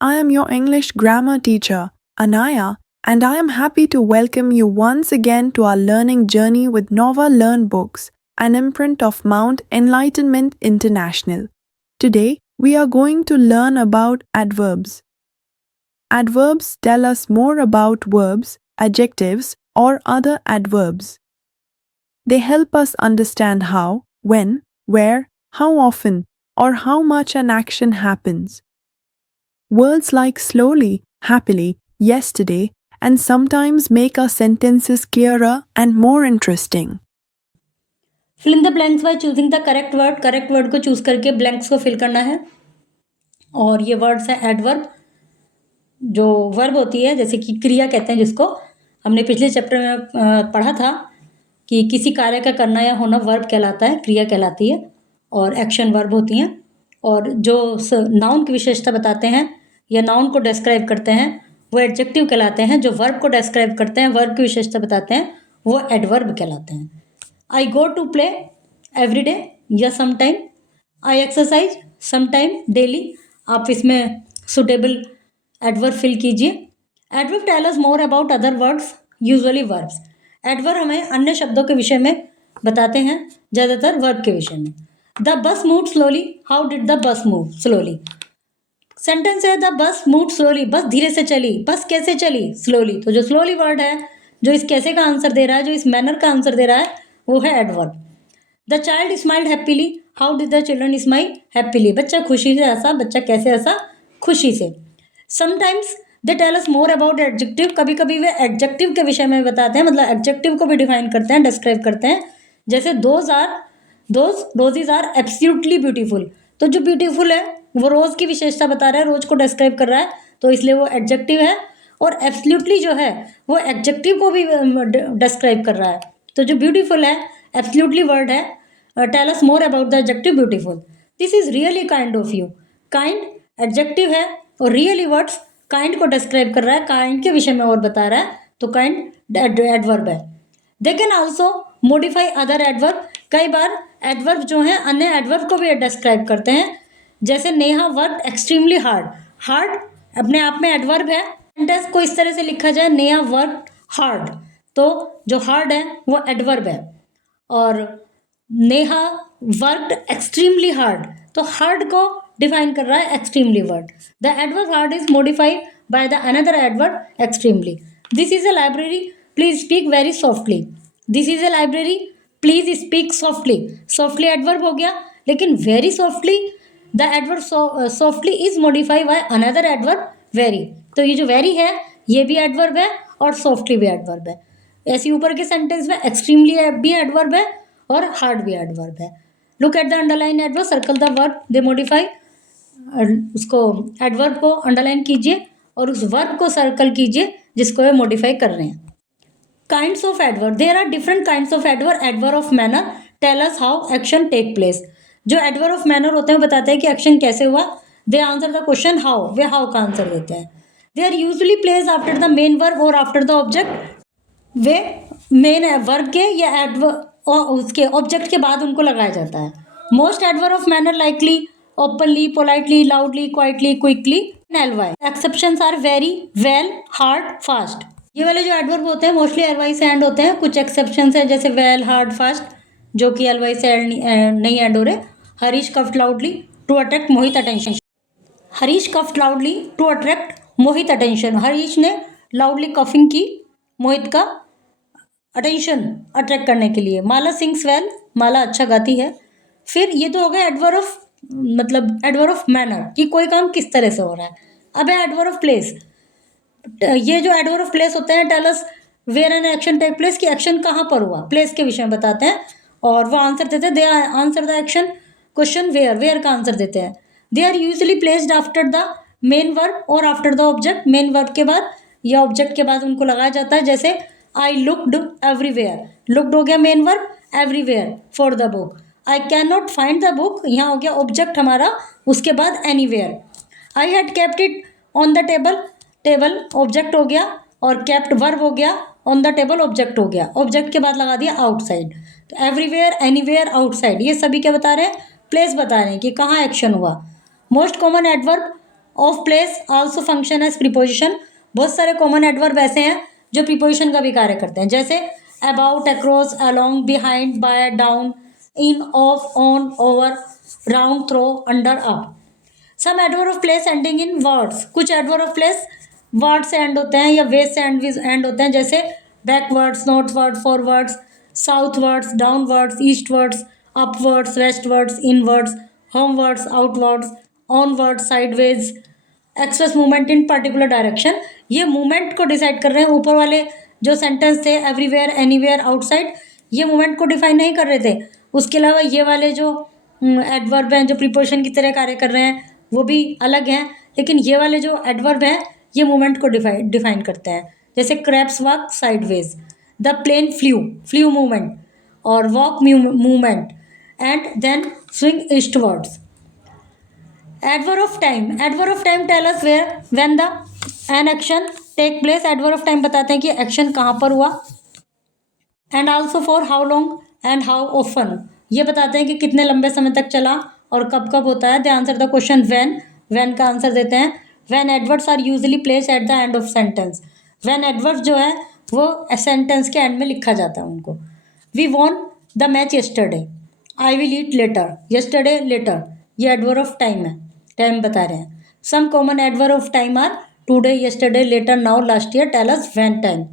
I am your English grammar teacher, Anaya, and I am happy to welcome you once again to our learning journey with Nova Learn Books, an imprint of Mount Enlightenment International. Today, we are going to learn about adverbs. Adverbs tell us more about verbs, adjectives, or other adverbs. They help us understand how, when, where, how often, or how much an action happens. Words like slowly, happily, yesterday, and sometimes make our sentences clearer and more interesting. Fill in the blanks by choosing the correct word को choose करके blanks को fill करना है। और ये words है adverb, जो verb होती है, जैसे कि क्रिया कहते हैं, जिसको हमने पिछले चैप्टर में पढ़ा था कि किसी कार्य का करना या होना वर्ब कहलाता है, क्रिया कहलाती है, और एक्शन वर्ब होती हैं। और जो नाउन की विशेषता बताते हैं या नाउन को डिस्क्राइब करते हैं वो एडजेक्टिव कहलाते हैं। जो वर्ब को डिस्क्राइब करते हैं, वर्ब की विशेषता बताते हैं, वो एडवर्ब कहलाते हैं। I go to play every day या sometime, I exercise sometime daily. आप इसमें सुटेबल एडवर्ब फिल कीजिए। Adverb tell us more about other words, usually verbs. Adverb हमें अन्य शब्दों के विषय में बताते हैं, ज़्यादातर वर्ब के विषय में। The bus move slowly, how did the bus move slowly. Sentence है द बस मूव स्लोली, बस धीरे से चली, बस कैसे चली, स्लोली। तो जो स्लोली वर्ड है, जो इस कैसे का आंसर दे रहा है, जो इस मैनर का आंसर दे रहा है, वो है adverb. The child smiled happily, how did the children smile happily. बच्चा खुशी से हंसा, बच्चा कैसे हंसा, खुशी से। Sometimes they tell us more about adjective, कभी कभी वे एडजेक्टिव के विषय में बताते हैं, मतलब एडजेक्टिव को भी डिफाइन करते हैं, डिस्क्राइब करते हैं। जैसे those roses are absolutely beautiful. तो जो ब्यूटीफुल है वो रोज की विशेषता बता रहा है, रोज को डिस्क्राइब कर रहा है, तो इसलिए वो एडजेक्टिव है। और एब्सोल्युटली जो है वो एडजेक्टिव को भी डिस्क्राइब कर रहा है। तो जो ब्यूटीफुल है एब्सोल्युटली वर्ड है, tell us more about the adjective beautiful. This is really kind of you. Kind adjective है और रियली वर्ड्स काइंड को डिस्क्राइब कर रहा है, काइंड के विषय में और बता रहा है, तो काइंड एडवर्ब है। They can also modify other adverb. कई बार एडवर्ब जो है अन्य एडवर्ब को भी डिस्क्राइब करते हैं। जैसे Neha work extremely hard. Hard अपने आप में एडवर्ब है। सेंटेंस को इस तरह से लिखा जाए, नेहा वर्क हार्ड, तो जो हार्ड है वो एडवर्ब है। और नेहा वर्कड एक्सट्रीमली हार्ड, तो हार्ड को डिफाइन कर रहा है extremely word. The adverb hard is modified by the another adverb extremely. This is a library, please speak very softly. This is a library, please speak softly. Softly adverb हो गया, लेकिन very softly, the adverb softly is modified by another adverb very. तो ये जो very है ये भी adverb है और सॉफ्टली भी एडवर्ब है। ऐसे ऊपर के सेंटेंस में एक्सट्रीमली भी एडवर्ब है और हार्ड भी एडवर्ब है। Look at the underline adverb, circle the verb they modify. उसको एडवर्ब को अंडरलाइन कीजिए और उस वर्ब को सर्कल कीजिए जिसको वे मॉडिफाई कर रहे हैं। Kinds of adverb, there are different kinds of adverb. Adverb of manner tell us how action take place. जो एडवर्ब ऑफ मैनर होते हैं बताते हैं कि एक्शन कैसे हुआ। They answer the question how, वे हाउ का आंसर देते हैं। They are usually place after the main verb और आफ्टर द ऑब्जेक्ट। वे मेन वर्ब के या एडवर्ब और उसके ऑब्जेक्ट के बाद उनको लगाया जाता है। Most adverb of manner likely, openly, politely, loudly, quietly, quickly, LY. Exceptions are very, well, hard, fast. ये वाले जो एडवर्ब होते हैं मोस्टली एलवाई से एंड होते हैं। कुछ एक्सेप्शंस है जैसे वेल, हार्ड, फास्ट, जो कि एलवाई से नहीं एंड हो रहे। Harish coughed loudly to attract Mohit attention. Harish coughed loudly to attract Mohit attention. Harish ने लाउडली कफिंग की मोहित का अटेंशन अट्रैक्ट करने के लिए। माला सिंग्स वेल, माला अच्छा गाती है। फिर ये तो हो गया एडवर्ब ऑफ, मतलब एडवर्ब ऑफ मैनर कि कोई काम किस तरह से हो रहा है। अब है एडवर्ब ऑफ प्लेस। ये जो एडवर्ब ऑफ प्लेस होते हैं tell us where an action take place, कि एक्शन कहाँ पर हुआ, प्लेस के विषय में बताते हैं। और वो आंसर देते हैं, they answer the action question where, where का आंसर देते हैं। They are usually placed after the main verb और after the object. Main verb के बाद या ऑब्जेक्ट के बाद उनको लगाया जाता है। जैसे आई लुकड एवरीवेयर, लुकड हो गया main verb, everywhere for the book. I can not find the book, यहाँ हो गया ऑब्जेक्ट हमारा, उसके बाद anywhere. I had kept it on the table, table object हो गया और केप्ट वर्ब हो गया, ऑन द टेबल ऑब्जेक्ट हो गया, ऑब्जेक्ट के बाद लगा दिया आउटसाइड। तो एवरीवेयर, एनीवेयर, आउटसाइड, ये सभी क्या बता रहे हैं, प्लेस बता रहे हैं कि कहाँ एक्शन हुआ। Most common adverb of place also function as preposition. बहुत सारे कॉमन एडवर्ब ऐसे हैं जो प्रीपोजिशन का भी कार्य करते हैं, जैसे about, across, along, behind, by, down, in, off, on, over, round, through, under, up. Some adverb of place ending in words, कुछ एडवर्ब ऑफ प्लेस वर्ड से एंड होते हैं या वेज से एंड होते हैं, जैसे backwards, northward, forwards, southwards, downwards, eastwards, upwards, westwards, inwards, homewards, outwards, onwards, sideways. Express movement in particular direction, ये मूवमेंट को डिसाइड कर रहे हैं। ऊपर वाले जो सेंटेंस थे एवरीवेयर, एनीवेयर, आउटसाइड, ये मूवमेंट को डिफाइन नहीं कर रहे थे। उसके अलावा ये वाले जो एडवर्ब हैं जो प्रीपोजिशन की तरह कार्य कर रहे हैं वो भी अलग हैं, लेकिन ये वाले जो एडवर्ब हैं ये मूवमेंट को डिफाइन करते हैं, जैसे crabs walk sideways, the plane flew movement, और walk movement, and then swing eastwards. Adverb of time tell us where when the an action take place. Adverb of time बताते हैं कि एक्शन कहाँ पर हुआ। And also for how long and how often, ये बताते हैं कि कितने लंबे समय तक चला और कब कब होता है। They answer the question when का आंसर देते हैं। When adverbs are usually placed at the end of sentence, when adverb जो है वो सेंटेंस के एंड में लिखा जाता है उनको। We won the match yesterday, I will eat later, yesterday, later, ये एडवर्ब ऑफ टाइम है, टाइम बता रहे हैं। Some common adverb of time are today, yesterday, later, now, last year, tell us, when time.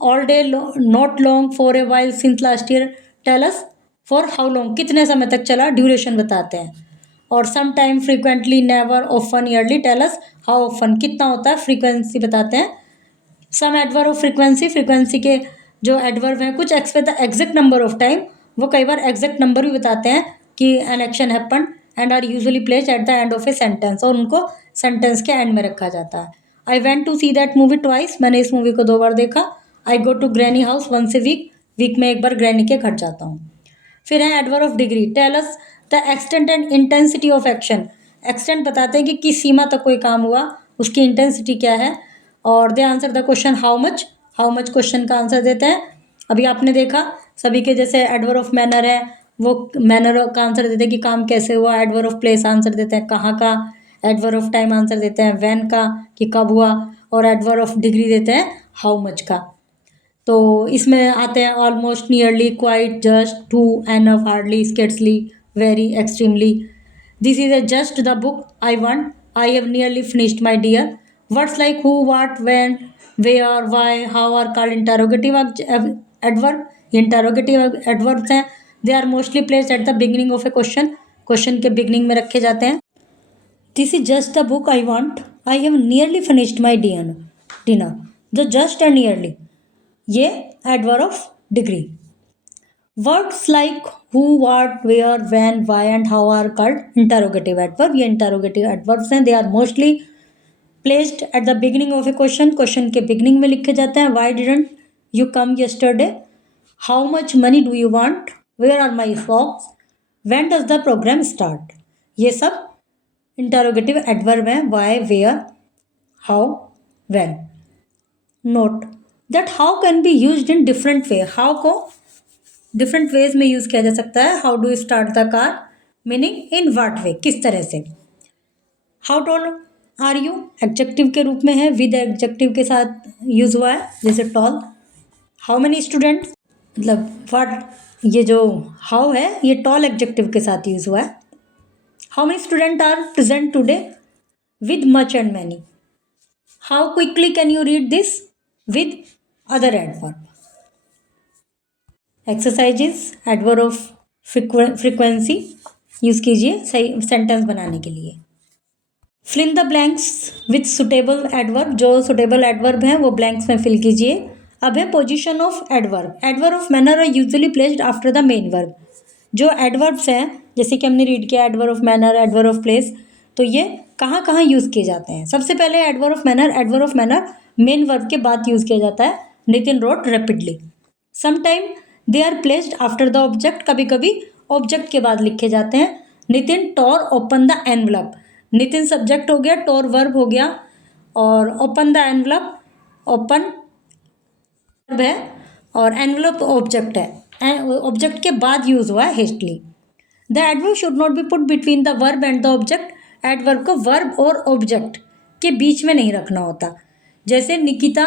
All day, not long, for a while, since last year, tell us for how long, कितने समय तक चला, duration बताते हैं। और some time, frequently, never, often, yearly, tell us how often, कितना होता है, फ्रीक्वेंसी बताते हैं। सम एडवर्ब ऑफ फ्रीक्वेंसी के जो एडवर्ब हैं कुछ expect the exact number of time, वो कई बार एग्जैक्ट नंबर भी बताते हैं कि an action happen and are usually placed at the end of a sentence, और उनको सेंटेंस के एंड में रखा जाता है। I went to see that movie twice, मैंने इस मूवी को 2 बार देखा। I go to granny house once a week में 1 बार ग्रैनी के घर जाता हूँ। फिर है adverb of degree, tell us the extent and intensity of action. Extent बताते हैं कि किस सीमा तक कोई काम हुआ, उसकी इंटेंसिटी क्या है। और they answer the question how much question का आंसर देते हैं। अभी आपने देखा सभी के जैसे एडवर्ब ऑफ मैनर है, वो मैनर का आंसर देते हैं कि काम कैसे हुआ। एडवर्ब ऑफ प्लेस आंसर देते हैं कहाँ का। एडवर्ब ऑफ टाइम आंसर देते हैं व्हेन का, कि कब हुआ। और एडवर्ब ऑफ डिग्री देते हैं हाउ मच का। तो इसमें आते हैं almost, nearly, quite, just, too, enough, hardly, scarcely, very, extremely. This is a just the book I want, I have nearly finished my dear. Words like who, what, when, where, why, how are called interrogative adverb. Interrogative adverbs हैं, they are mostly placed at the beginning of a question के beginning में रखे जाते हैं। This is just the book I want, I have nearly finished my dinner. The just and nearly ये adverb of degree. Words like who, what, where, when, why and how are called interrogative adverb. ये interrogative adverbs हैं, they are mostly placed at the beginning of a question के beginning में लिखे जाते हैं। Why didn't you come yesterday, how much money do you want, where are my socks, when does the programme start. ये सब interrogative adverb हैं, why, where, how, when. Note that how can be used in different way, how को different ways में use किया जा सकता है। How do you start the car, meaning in what way, किस तरह से। How tall are you adjective के रूप में है, विद एडजेक्टिव के साथ यूज़ हुआ है, जैसे टॉल। हाउ मेनी स्टूडेंट्स, मतलब व्हाट, ये जो हाउ है ये टॉल एडजेक्टिव के साथ यूज़ हुआ है। How many student are present today, with much and many. How quickly can you read this, with other adverb. Exercises, adverb of frequency use कीजिए सही सेंटेंस बनाने के लिए। Fill in the blanks with suitable adverb, जो suitable adverb हैं वो blanks में fill कीजिए। अब है position of adverb. Adverb of manner are usually placed after the main verb. जो एडवर्ब्स हैं जैसे कि हमने रीड किया adverb of manner, adverb of place, तो ये कहाँ कहाँ यूज़ किए जाते हैं। सबसे पहले adverb of manner main verb के बाद यूज़ किया जाता है। Nitin wrote rapidly. Sometime they are placed after the object, कभी कभी ऑब्जेक्ट के बाद लिखे जाते हैं। Nitin tore open the envelope, Nitin subject हो गया, टॉर वर्ब हो गया, और open the envelope, open verb है और एनवलप ऑब्जेक्ट है, ऑब्जेक्ट के बाद यूज हुआ है hastily. The adverb should not be put between the verb and the object. Adverb को वर्ब और ऑब्जेक्ट के बीच में नहीं रखना होता। जैसे Nikita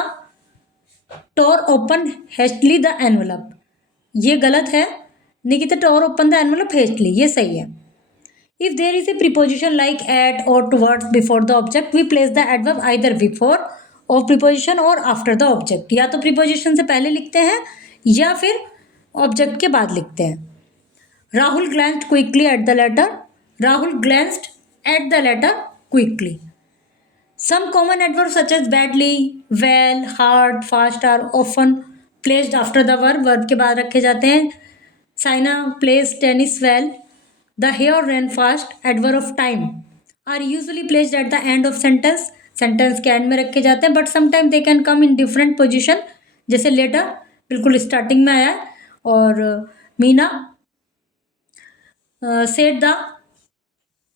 tore open hastily the envelope, ये गलत है। Nikita tore open the envelope hastily, ये सही है। If there is a preposition like at और towards before the object, we place the adverb either before of preposition और आफ्टर द ऑब्जेक्ट। या तो प्रीपोजिशन से पहले लिखते हैं या फिर ऑब्जेक्ट के बाद लिखते हैं। Rahul glanced quickly at the letter, Rahul glanced at the letter quickly. Some common adverbs such as badly, well, hard, fast are often placed after the verb, verb के बाद रखे जाते हैं। Saina plays tennis well. The hare ran fast. Adverb of time are usually placed at the end of sentence. Sentence के end में रखे जाते हैं, but sometimes they can come in different position. जैसे later बिल्कुल starting में आया है, और Meena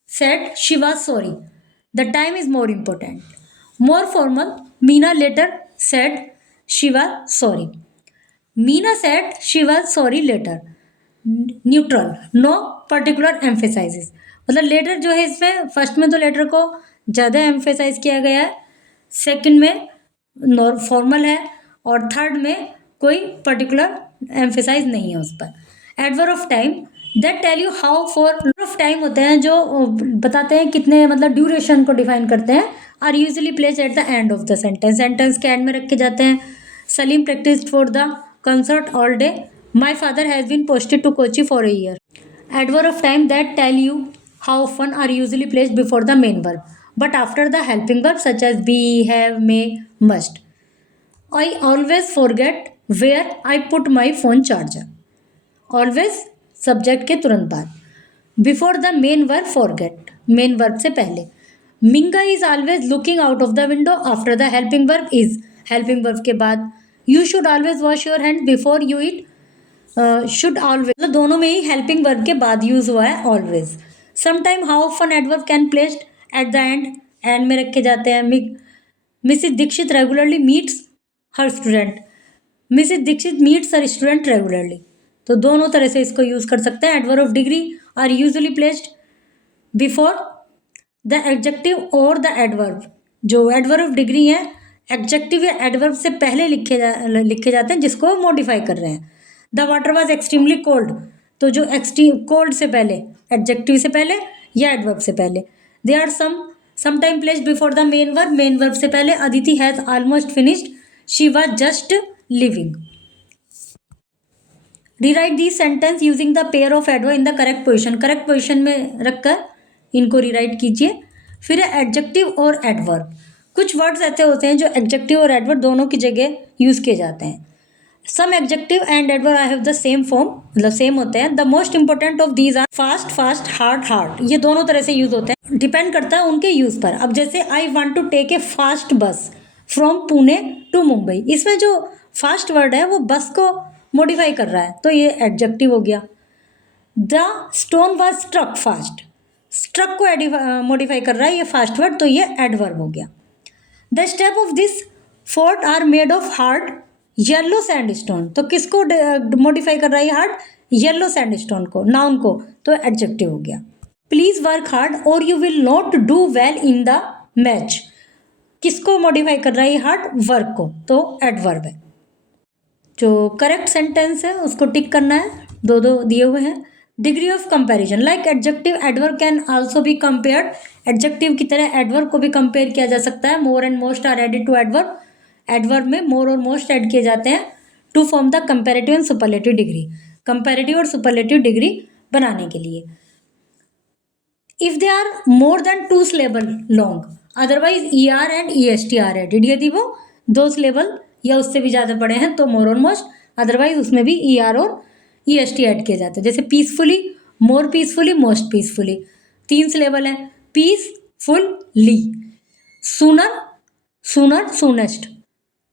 said she was sorry. The time is more important. More formal, Meena later said she was sorry. Meena said she was sorry later. Neutral, no particular emphasizes. मतलब letter जो है इसमें फर्स्ट में तो लेटर को ज़्यादा एम्फेसाइज किया गया है, सेकंड में फॉर्मल है, और थर्ड में कोई पर्टिकुलर एम्फेसाइज नहीं है उस पर। Adverb of time that tell you how for of time होते हैं जो बताते हैं कितने, मतलब ड्यूरेशन को डिफाइन करते हैं। Are usually place at the end of the sentence, sentence के एंड में रखे जाते हैं। Salim practised for the concert all day. My father has been posted to Kochi for a year. Adverb of time that tell you how often are usually placed before the main verb but after the helping verb such as be, have, may, must. I always forget where I put my phone charger. Always subject के तुरंत बाद, before the main verb forget, main verb से पहले। Minga is always looking out of the window after the helping verb is, helping verb के बाद। You should always wash your hand before you eat, should always, मतलब दोनों में ही helping verb के बाद use हुआ है always. Sometime how often adverb can placed at the end में रखे जाते हैं। Mrs Dikshit regularly meets her student, Mrs Dikshit meets her student regularly, तो दोनों तरह से इसको यूज कर सकते हैं। Adverb of degree are usually placed before the adjective और द एडवर्ब। जो एडवर्ब ऑफ डिग्री है एडजेक्टिव या एडवर्ब से पहले लिखे जाते हैं जिसको मॉडिफाई कर रहे हैं। The water was extremely cold, तो जो कोल्ड से पहले, एडजेक्टिव से पहले या एडवर्ब से पहले। They are sometime placed before the main verb, main verb से पहले। Aditi has almost finished, she was just living. Rewrite the sentence using the pair of adverb in the correct position, correct position में रखकर इनको rewrite कीजिए। फिर adjective और adverb, कुछ words ऐसे होते हैं जो एडजेक्टिव और एडवर्ब दोनों की जगह यूज़ किए जाते हैं। Some adjective and adverb I have the same form, मतलब सेम होते हैं। The most important of these are fast, fast, hard, hard, ये दोनों तरह से यूज़ होते हैं, डिपेंड करता है उनके यूज़ पर। अब जैसे I want to take a fast bus from Pune to Mumbai, इसमें जो फास्ट वर्ड है वो बस को मॉडिफाई कर रहा है, तो ये एडजेक्टिव हो गया। The stone was struck fast, struck को मॉडिफाई कर रहा है ये फास्ट वर्ड, तो ये एडवर्ब हो गया। The step of this fort are made of hard yellow sandstone, तो किसको मॉडिफाई कर रहा है हार्ड, येलो सैंडस्टोन को, नाउन को, तो एडजेक्टिव हो गया। प्लीज वर्क हार्ड और you will not do well in the match, किसको मॉडिफाई कर रहा है हार्ड, वर्क को, तो एडवर्ब है। जो करेक्ट सेंटेंस है उसको टिक करना है, दो दिए हुए हैं। Degree of comparison, like adjective adverb can also be compared, adjective की तरह एडवर्ब को भी कंपेयर किया जा सकता है। More and most are added to adverb, adverb में मोर और मोस्ट ऐड किए जाते हैं to form the comparative and superlative degree, comparative और सुपरलेटिव डिग्री बनाने के लिए। If they are more than 2 syllable long, otherwise ER and EST are added, यदि वो 2 syllable या उससे भी ज़्यादा बड़े हैं तो मोर और मोस्ट, अदरवाइज उसमें भी ER और EST ऐड किए जाते हैं। जैसे peacefully, more peacefully, most peacefully, 3 syllable है, पीसफुली। सूनर, सूनर, सूनेस्ट,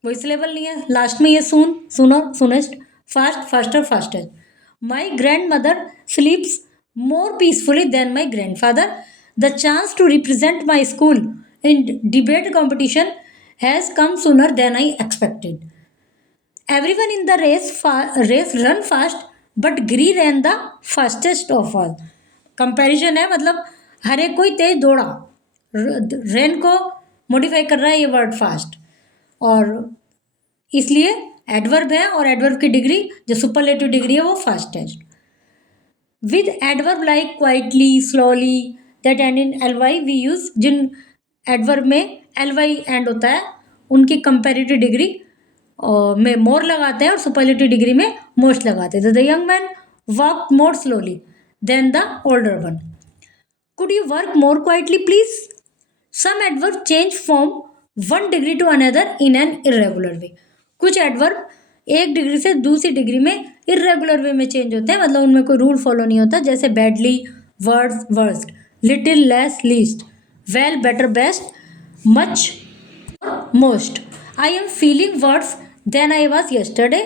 कोई syllable नहीं है, लास्ट में ये soon, sooner, soonest. Fast, faster, fastest. My grandmother sleeps more peacefully than my grandfather. The chance to represent my school in debate competition has come sooner than I expected. Everyone in the race run fast, but Gri ran the fastest of all. Comparison है, मतलब हरे कोई तेज दौड़ा, rain को modify कर रहा है ये word fast, और इसलिए एडवर्ब है और एडवर्ब की डिग्री जो सुपरलेटिव डिग्री है वो fastest. With adverb like quietly, slowly that end in ly we use, जिन एडवर्ब में ly एंड होता है उनकी कंपेरेटिव डिग्री में मोर लगाते हैं और सुपरलेटिव डिग्री में मोस्ट लगाते हैं। The young man work more slowly than the older one. Could you work more quietly please? Some adverb change from 1 degree to another in an irregular way. कुछ adverb 1 degree से दूसरी degree में irregular वे में change होते हैं, मतलब उनमें कोई रूल फॉलो नहीं होता, जैसे badly, worse, worst, little, less, least, well, better, best, much, most. I am feeling worse than I was yesterday.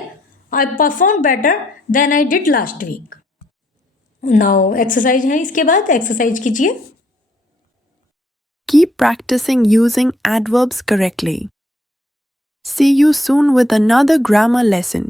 I performed better than I did last week. Now exercise है, इसके बाद exercise कीजिए। Keep practicing using adverbs correctly. See you soon with another grammar lesson.